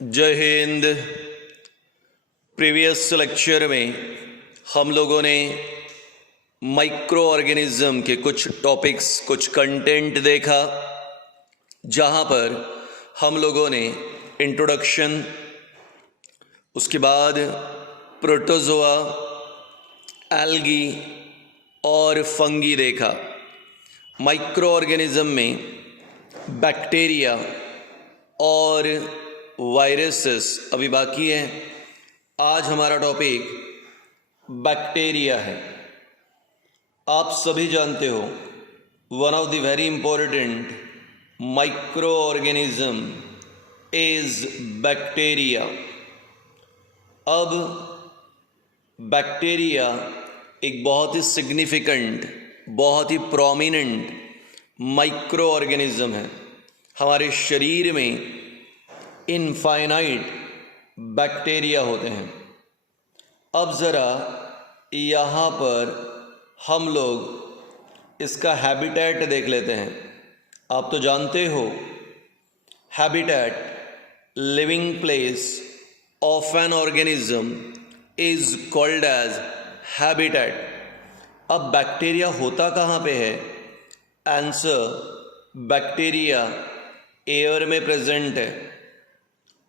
जय Hind. Previous lecture में हम लोगों ने माइक्रो ऑर्गेनिज्म के कुछ टॉपिक्स, कुछ कंटेंट देखा, जहाँ पर हम लोगों ने इंट्रोडक्शन, उसके बाद प्रोटोजोआ, एल्गी और फंगी देखा। माइक्रो ऑर्गेनिज्म में बैक्टीरिया और वायरसेस अभी बाकी है। आज हमारा टॉपिक बैक्टीरिया है। आप सभी जानते हो one of the very important micro organism is bacteria. अब बैक्टीरिया एक बहुत ही सिग्निफिकेंट, बहुत ही प्रोमिनेंट माइक्रो ऑर्गेनिज्म है। हमारे शरीर में इनफाइनाइट बैक्टीरिया होते हैं। अब ज़रा यहाँ पर हम लोग इसका हैबिटेट देख लेते हैं। आप तो जानते हो habitat, living place of an organism is called as habitat. अब बैक्टीरिया होता कहाँ पे है? आंसर, बैक्टीरिया एयर में प्रेजेंट है,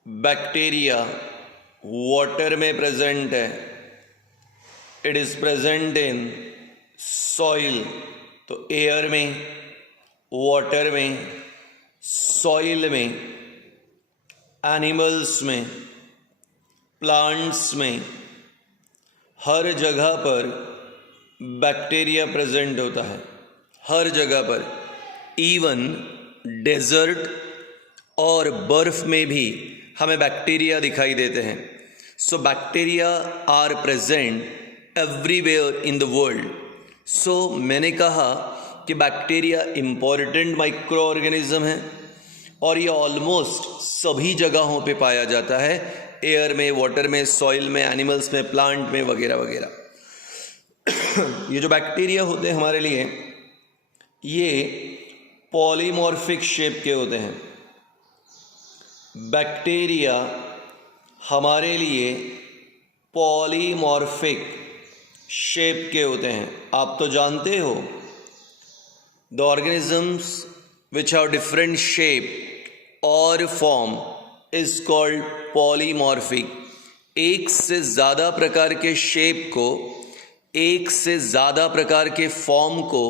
बैक्टीरिया वाटर में प्रेजेंट है, it is present in soil. तो एयर में, वाटर में, सॉइल में, एनिमल्स में, प्लांट्स में, हर जगह पर बैक्टीरिया प्रेजेंट होता है, हर जगह पर। इवन डेजर्ट और बर्फ में भी हमें बैक्टीरिया दिखाई देते हैं। So bacteria are present everywhere in the world. So मैंने कहा कि बैक्टीरिया इम्पॉर्टेंट माइक्रो ऑर्गेनिज्म है और ये ऑलमोस्ट सभी जगहों पे पाया जाता है, एयर में, वाटर में, सॉइल में, एनिमल्स में, प्लांट में, वगैरह वगैरह। ये जो बैक्टीरिया होते हैं हमारे लिए, ये पॉलीमॉर्फिक शेप के होते हैं। बैक्टीरिया हमारे लिए पॉलीमॉर्फिक शेप के होते हैं। आप तो जानते हो the organisms which have different shape और फॉर्म इज कॉल्ड पॉलीमॉर्फिक। एक से ज़्यादा प्रकार के शेप को, एक से ज़्यादा प्रकार के फॉर्म को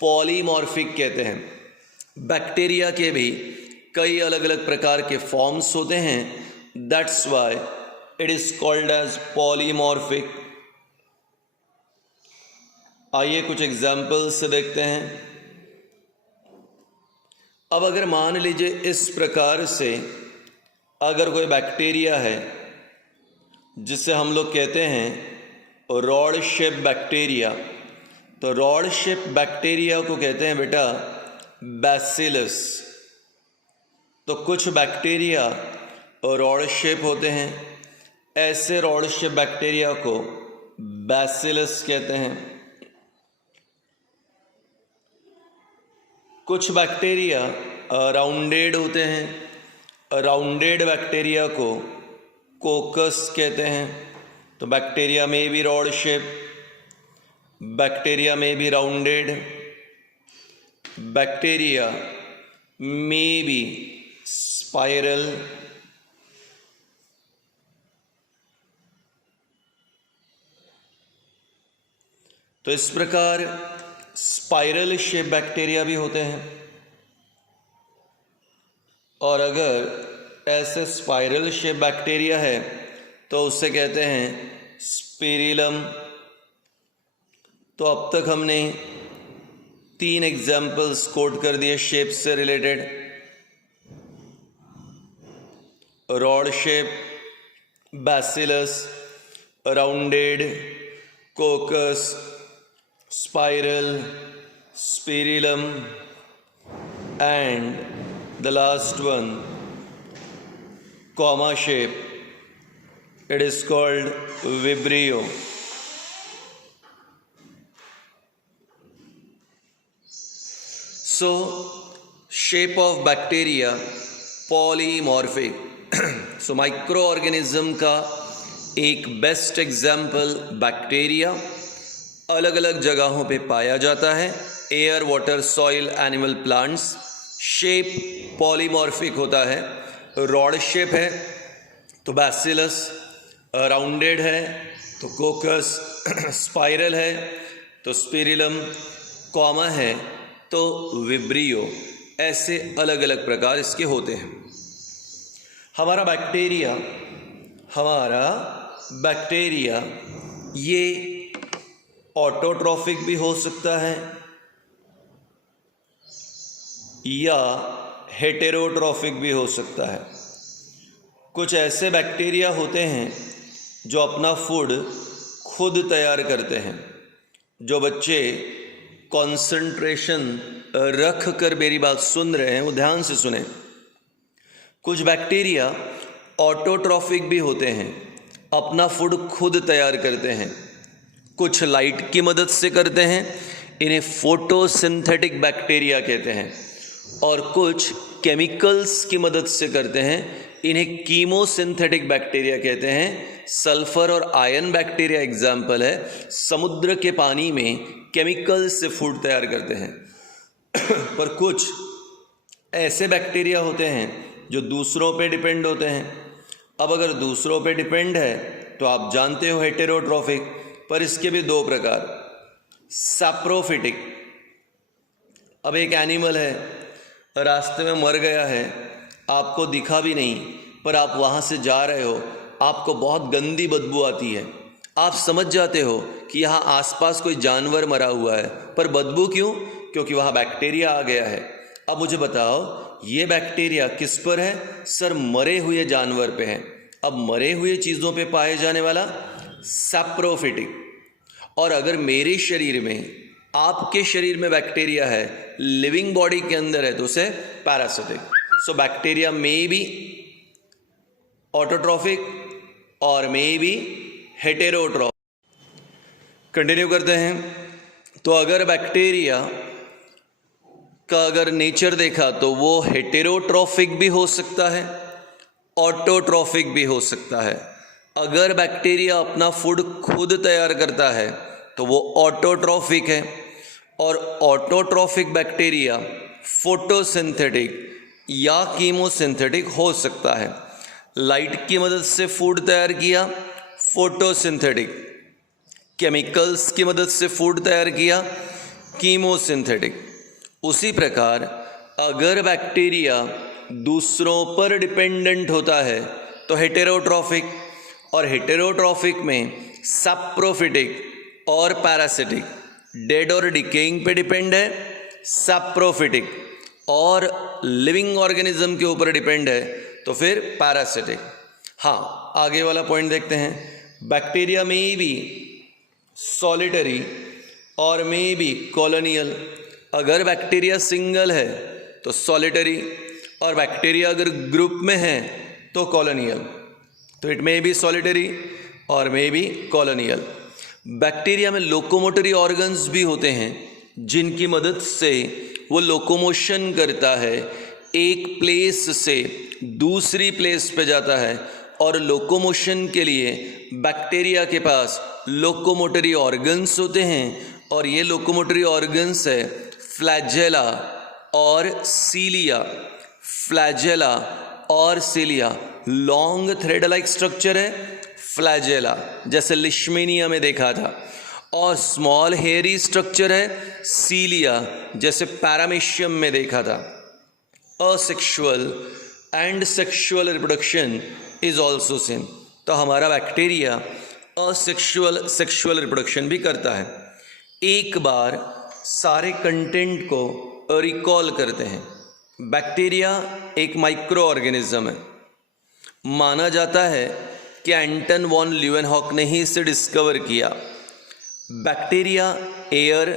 पॉलीमॉर्फिक कहते हैं। बैक्टीरिया के भी कई अलग अलग प्रकार के फॉर्म्स होते हैं, that's why it is called as polymorphic. आइए कुछ एग्जाम्पल्स से देखते हैं। अब अगर मान लीजिए इस प्रकार से अगर कोई बैक्टीरिया है जिसे हम लोग कहते हैं रॉड शेप बैक्टीरिया, तो रॉड शेप बैक्टीरिया को कहते हैं बेटा बैसिलस। तो कुछ बैक्टीरिया रॉड शेप होते हैं, ऐसे रॉड शेप बैक्टीरिया को बैसिलस कहते हैं। कुछ बैक्टीरिया राउंडेड होते हैं, राउंडेड बैक्टीरिया को कोकस कहते हैं। तो बैक्टीरिया में भी रॉड शेप, बैक्टीरिया में भी राउंडेड, बैक्टीरिया में भी स्पाइरल, तो इस प्रकार स्पाइरल शेप बैक्टीरिया भी होते हैं। और अगर ऐसे स्पाइरल शेप बैक्टीरिया है तो उसे कहते हैं स्पिरिलम। तो अब तक हमने 3 एग्जाम्पल्स कोट कर दिए शेप से related. Rod shape, bacillus, rounded, कोकस, spiral, spirillum, and the last one comma shape, it is called vibrio. So shape of bacteria polymorphic so micro organism का एक बेस्ट एग्जाम्पल बैक्टीरिया, अलग अलग जगहों पे पाया जाता है, air, water, soil, animal, plants. Shape polymorphic होता है, रॉड शेप है तो बैसिलस, राउंडेड है तो कोकस, स्पाइरल है तो स्पिरिलम, कॉमा है तो विब्रियो। ऐसे अलग अलग प्रकार इसके होते हैं। हमारा बैक्टीरिया ये ऑटोट्रॉफिक भी हो सकता है या हेटेरोट्रॉफिक भी हो सकता है। कुछ ऐसे बैक्टीरिया होते हैं जो अपना फूड खुद तैयार करते हैं। जो बच्चे कंसंट्रेशन रख कर मेरी बात सुन रहे हैं वो ध्यान से सुने। कुछ बैक्टीरिया ऑटोट्रॉफिक भी होते हैं, अपना फूड खुद तैयार करते हैं। कुछ लाइट की मदद से करते हैं, इन्हें फोटोसिंथेटिक बैक्टीरिया कहते हैं। और कुछ केमिकल्स की मदद से करते हैं, इन्हें कीमोसिंथेटिक बैक्टीरिया कहते हैं। सल्फर और आयन बैक्टीरिया एग्जाम्पल है। समुद्र के पानी में केमिकल से फूड तैयार करते हैं। पर कुछ ऐसे बैक्टीरिया होते हैं जो दूसरों पे डिपेंड होते हैं। अब अगर दूसरों पे डिपेंड है तो आप जानते हो हेटेरोट्रॉफिक, पर इसके भी दो प्रकार। सैप्रोफिटिक, अब एक एनिमल है, रास्ते में मर गया है, आपको दिखा भी नहीं, पर आप वहाँ से जा रहे हो, आपको बहुत गंदी बदबू आती है। आप समझ जाते हो कि यहाँ आसपास कोई जानवर मरा हुआ है, पर बदबू क्यों? क्योंकि वहाँ बैक्टीरिया आ गया है। अब मुझे बताओ ये बैक्टीरिया किस पर है? सर, मरे हुए जानवर पे है। अब मरे हुए चीज़ों पे पाए जाने वाला सैप्रोफिटिक। और अगर मेरे शरीर में, आपके शरीर में बैक्टीरिया है, लिविंग बॉडी के अंदर है, तो उसे parasitic. So bacteria may be autotrophic और मे बी हेटेरोट्रॉफिक। कंटिन्यू करते हैं। तो अगर बैक्टीरिया का अगर नेचर देखा तो वो हेटेरोट्रॉफिक भी हो सकता है, ऑटोट्रॉफिक भी हो सकता है। अगर बैक्टीरिया अपना फूड खुद तैयार करता है तो वो ऑटोट्रॉफिक है। और ऑटोट्रॉफिक बैक्टीरिया फोटोसिंथेटिक या कीमोसिंथेटिक हो सकता है। लाइट की मदद से फूड तैयार किया, फोटोसिंथेटिक। केमिकल्स की मदद से फूड तैयार किया, कीमोसिंथेटिक। उसी प्रकार अगर बैक्टीरिया दूसरों पर डिपेंडेंट होता है तो हेटेरोट्रॉफिक, और हेटेरोट्रॉफिक में सैप्रोफिटिक और पैरासिटिक। डेड और डिकेइंग पे डिपेंड है सैप्रोफिटिक, और लिविंग ऑर्गेनिज्म के ऊपर डिपेंड है तो फिर पैरासिटिक। हाँ, आगे वाला पॉइंट देखते हैं। बैक्टीरिया में भी सॉलिटरी और में भी कॉलोनियल। अगर बैक्टीरिया सिंगल है तो सॉलिटरी, और बैक्टीरिया अगर ग्रुप में है तो कॉलोनियल। तो इट मे बी सॉलिटरी और मे बी कॉलोनियल। बैक्टीरिया में लोकोमोटरी ऑर्गन्स भी होते हैं जिनकी मदद से वो लोकोमोशन करता है, एक प्लेस से दूसरी प्लेस पे जाता है। और लोकोमोशन के लिए बैक्टीरिया के पास लोकोमोटरी ऑर्गन्स होते हैं, और ये लोकोमोटरी ऑर्गन्स है फ्लैजेला और सीलिया। फ्लैजेला और सीलिया, लॉन्ग थ्रेड लाइक स्ट्रक्चर है फ्लैजेला, जैसे लिश्मीनिया में देखा था, और स्मॉल हेयरी स्ट्रक्चर है सीलिया, जैसे पैरामीशियम में देखा था। Asexual and sexual reproduction is also same. तो हमारा बैक्टीरिया असेक्सुअल सेक्सुअल रिप्रोडक्शन भी करता है। एक बार सारे कंटेंट को रिकॉल करते हैं। बैक्टीरिया एक माइक्रो ऑर्गेनिज्म है। माना जाता है कि एंटन वॉन ल्यूवेनहॉक ने ही इसे डिस्कवर किया। Bacteria air,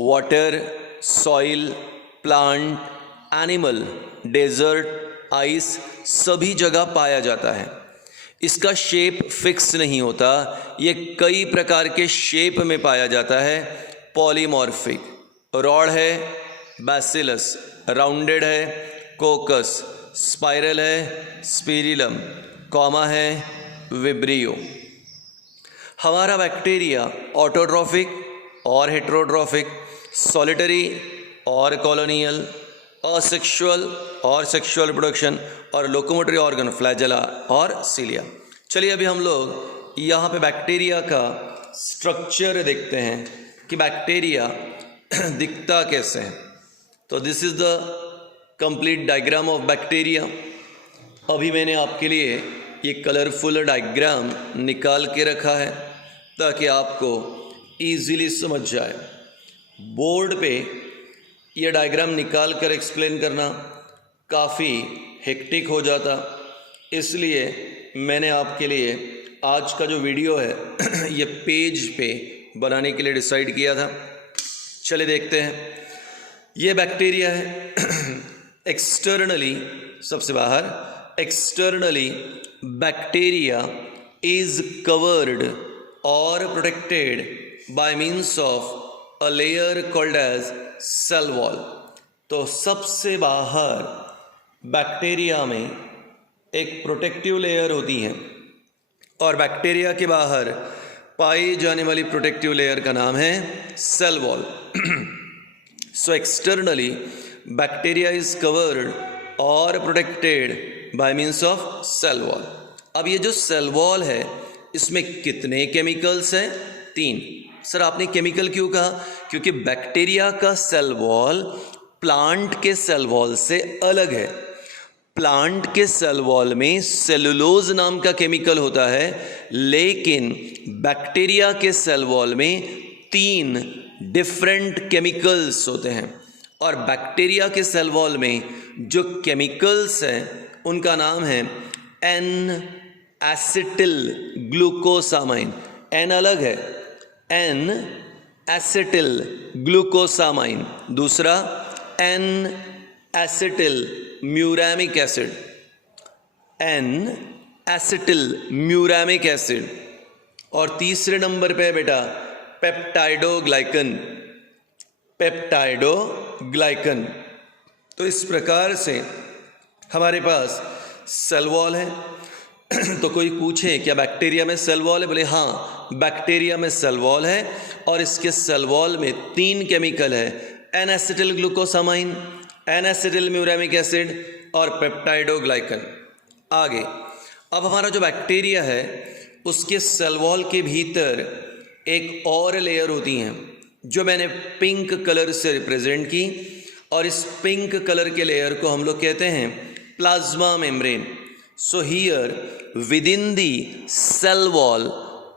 water, soil, plant, animal, desert, ice सभी जगह पाया जाता है। इसका शेप फिक्स नहीं होता, ये कई प्रकार के शेप में पाया जाता है। पॉलीमॉर्फिक, रॉड है बैसिलस, राउंडेड है कोकस, स्पाइरल है स्पिरिलम, कॉमा है विब्रियो। हमारा बैक्टीरिया ऑटोट्रॉफिक और हेटेरोट्रॉफिक, सॉलिटरी और कॉलोनियल, असेक्सुअल और सेक्सुअल रिप्रोडक्शन, और लोकोमोटरी ऑर्गन फ्लैजेला और सीलिया। चलिए अभी हम लोग यहाँ पे बैक्टीरिया का स्ट्रक्चर देखते हैं कि बैक्टीरिया दिखता कैसे है। तो this is the complete diagram of bacteria. अभी मैंने आपके लिए ये कलरफुल डायग्राम निकाल के रखा है ताकि आपको ईजीली समझ जाए। बोर्ड पे ये डायग्राम निकाल कर एक्सप्लेन करना काफ़ी हेक्टिक हो जाता, इसलिए मैंने आपके लिए आज का जो वीडियो है ये पेज पे बनाने के लिए डिसाइड किया था। चलिए देखते हैं। ये बैक्टीरिया है एक्सटर्नली, सबसे बाहर एक्सटर्नली बैक्टीरिया इज कवर्ड और protected by means of a layer called as cell wall. तो सबसे बाहर बैक्टीरिया में एक प्रोटेक्टिव लेयर होती है और बैक्टीरिया के बाहर पाई जाने वाली प्रोटेक्टिव लेयर का नाम है cell wall. So externally bacteria is covered और protected by means of cell wall. अब ये जो सेल वॉल है इसमें कितने केमिकल्स हैं? 3। सर आपने केमिकल क्यों कहा? क्योंकि बैक्टीरिया का सेल वॉल प्लांट के सेल वॉल से अलग है। प्लांट के सेल वॉल में सेलुलोज नाम का केमिकल होता है, लेकिन बैक्टीरिया के सेल वॉल में 3 डिफरेंट केमिकल्स होते हैं। और बैक्टीरिया के सेल वॉल में जो केमिकल्स हैं उनका नाम है एन एसिटिल ग्लूकोसामाइन। एन अलग है, एन एसिटिल ग्लूकोसामाइन। दूसरा N acetyl muramic acid, N acetyl muramic acid. और तीसरे नंबर पे है बेटा पेप्टाइडोग्लाइकन, पेप्टाइडोग्लाइकन। तो इस प्रकार से हमारे पास सेल वॉल है। तो कोई पूछे क्या बैक्टीरिया में सेल वॉल है? बोले हाँ, बैक्टीरिया में सेल वॉल है और इसके सेल वॉल में 3 केमिकल है, N acetyl glucosamine, N acetyl muramic acid और पेप्टाइडोग्लाइकन। आगे अब हमारा जो बैक्टीरिया है उसके सेल वॉल के भीतर एक और लेयर होती हैं जो मैंने पिंक कलर से रिप्रेजेंट की, और इस पिंक कलर के लेयर को हम लोग कहते हैं plasma membrane. So here within the cell wall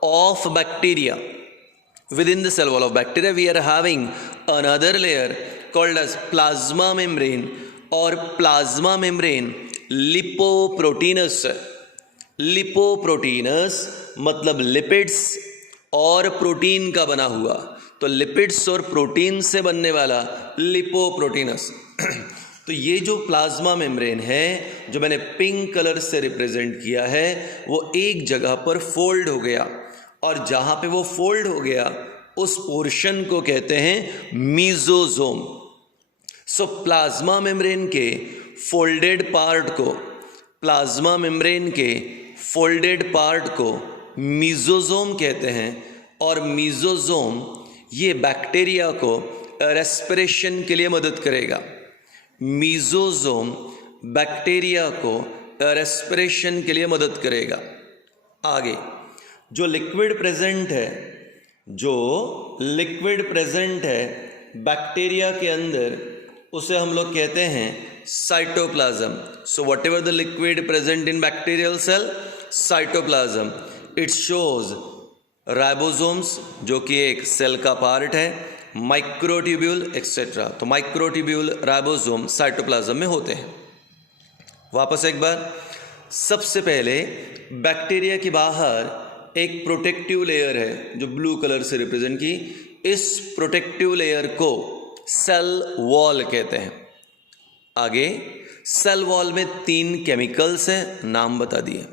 of bacteria, within the cell wall of bacteria we are having another layer called as plasma membrane or plasma membrane lipoproteinous। lipoproteinous मतलब lipids और protein का बना हुआ, तो lipids और protein से बनने वाला लिपोप्रोटीनस। तो ये जो प्लाज्मा मेम्ब्रेन है जो मैंने पिंक कलर से रिप्रेजेंट किया है वो एक जगह पर फोल्ड हो गया, और जहाँ पे वो फोल्ड हो गया उस पोर्शन को कहते हैं मीजोजोम। सो प्लाज्मा मेम्ब्रेन के फोल्डेड पार्ट को, प्लाज्मा मेम्ब्रेन के फोल्डेड पार्ट को मीजोजोम कहते हैं। और मीजोजोम ये बैक्टीरिया को रेस्पिरेशन के लिए मदद करेगा। मीजोजोम बैक्टीरिया को रेस्पिरेशन के लिए मदद करेगा। आगे जो लिक्विड प्रेजेंट है, जो लिक्विड प्रेजेंट है बैक्टीरिया के अंदर, उसे हम लोग कहते हैं cytoplasm. So whatever the liquid present in bacterial cell, cytoplasm. It shows ribosomes जो कि एक सेल का पार्ट है, माइक्रोट्यूब्यूल एक्सेट्रा। तो माइक्रोट्यूब्यूल, राइबोसोम साइटोप्लाज्म में होते हैं। वापस एक बार, सबसे पहले बैक्टीरिया के बाहर एक प्रोटेक्टिव लेयर है जो ब्लू कलर से रिप्रेजेंट की। इस प्रोटेक्टिव लेयर को सेल वॉल कहते हैं। आगे सेल वॉल में 3 केमिकल्स हैं, नाम बता दिए।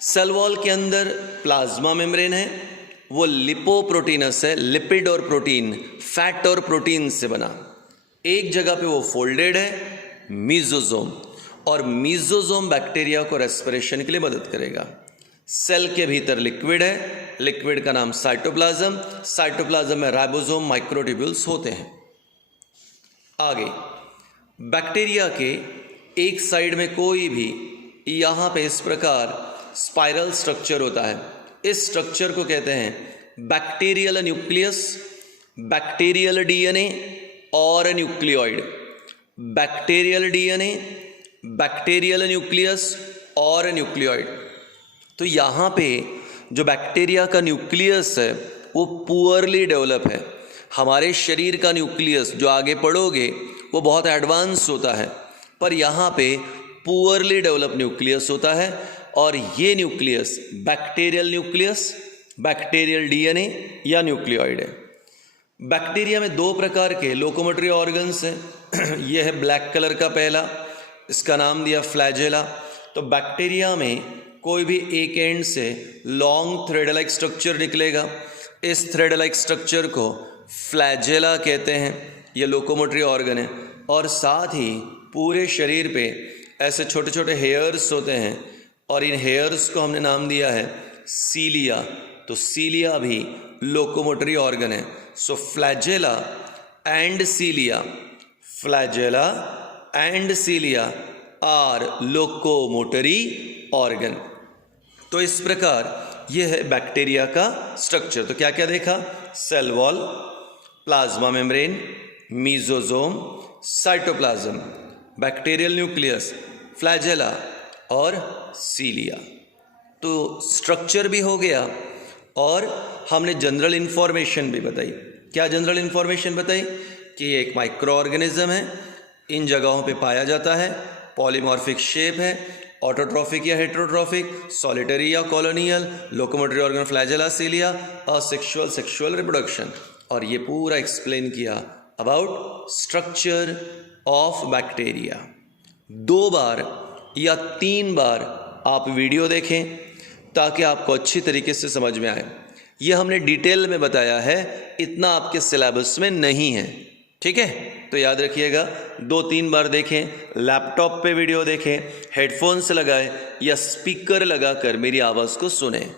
सेल वॉल के अंदर प्लाज्मा मेम्ब्रेन है, वो लिपोप्रोटीनस है, लिपिड और प्रोटीन, फैट और प्रोटीन से बना। एक जगह पे वो फोल्डेड है, मीजोजोम। और मीजोजोम बैक्टीरिया को रेस्पिरेशन के लिए मदद करेगा। सेल के भीतर लिक्विड है, लिक्विड का नाम साइटोप्लाज्म, साइटोप्लाज्म में राइबोसोम माइक्रोट्यूब्यूल्स होते हैं। आगे बैक्टीरिया के एक साइड में कोई भी यहाँ पे इस प्रकार स्पाइरल स्ट्रक्चर होता है। इस स्ट्रक्चर को कहते हैं बैक्टीरियल न्यूक्लियस, बैक्टीरियल डीएनए और nucleoid. Bacterial DNA, bacterial nucleus और न्यूक्लियोइड। तो यहाँ पे जो बैक्टीरिया का न्यूक्लियस है वो पुअरली डेवलप है। हमारे शरीर का न्यूक्लियस जो आगे पढ़ोगे वो बहुत एडवांस होता है, पर यहाँ पे पुअरली डेवलप न्यूक्लियस होता है। और ये nucleus bacterial nucleus, bacterial DNA या न्यूक्लियोइड है। बैक्टीरिया में दो प्रकार के लोकोमोटरी ऑर्गन्स हैं। यह है ब्लैक कलर का पहला, इसका नाम दिया फ्लैजेला। तो बैक्टीरिया में कोई भी एक एंड से लॉन्ग थ्रेड लाइक स्ट्रक्चर निकलेगा। इस थ्रेड लाइक स्ट्रक्चर को फ्लैजेला कहते हैं, ये लोकोमोटरी ऑर्गन है। और साथ ही पूरे शरीर पे ऐसे छोटे छोटे हेयर्स होते हैं और इन हेयर्स को हमने नाम दिया है सीलिया। तो सीलिया भी लोकोमोटरी ऑर्गन है। So flagella and cilia, flagella and cilia are locomotory organ. तो इस प्रकार यह है बैक्टीरिया का स्ट्रक्चर। तो क्या क्या देखा? Cell wall, plasma membrane, mesosome, cytoplasm, bacterial nucleus, flagella और सीलिया। तो स्ट्रक्चर भी हो गया और हमने जनरल इन्फॉर्मेशन भी बताई। क्या जनरल इन्फॉर्मेशन बताई? कि ये एक माइक्रो ऑर्गेनिज्म है, इन जगहों पे पाया जाता है, पॉलीमॉर्फिक शेप है, ऑटोट्रॉफिक या हेटेरोट्रॉफिक, सॉलिटरी या colonial, locomotory organ flagella, cilia, asexual, sexual reproduction. और ये पूरा एक्सप्लेन किया अबाउट स्ट्रक्चर ऑफ बैक्टीरिया। 2 बार या 3 बार आप वीडियो देखें ताकि आपको अच्छी तरीके से समझ में आए। ये हमने डिटेल में बताया है, इतना आपके सिलेबस में नहीं है, ठीक है? तो याद रखिएगा, 2-3 बार देखें, लैपटॉप पे वीडियो देखें, हेडफोन्स लगाएं या स्पीकर लगाकर मेरी आवाज़ को सुनें।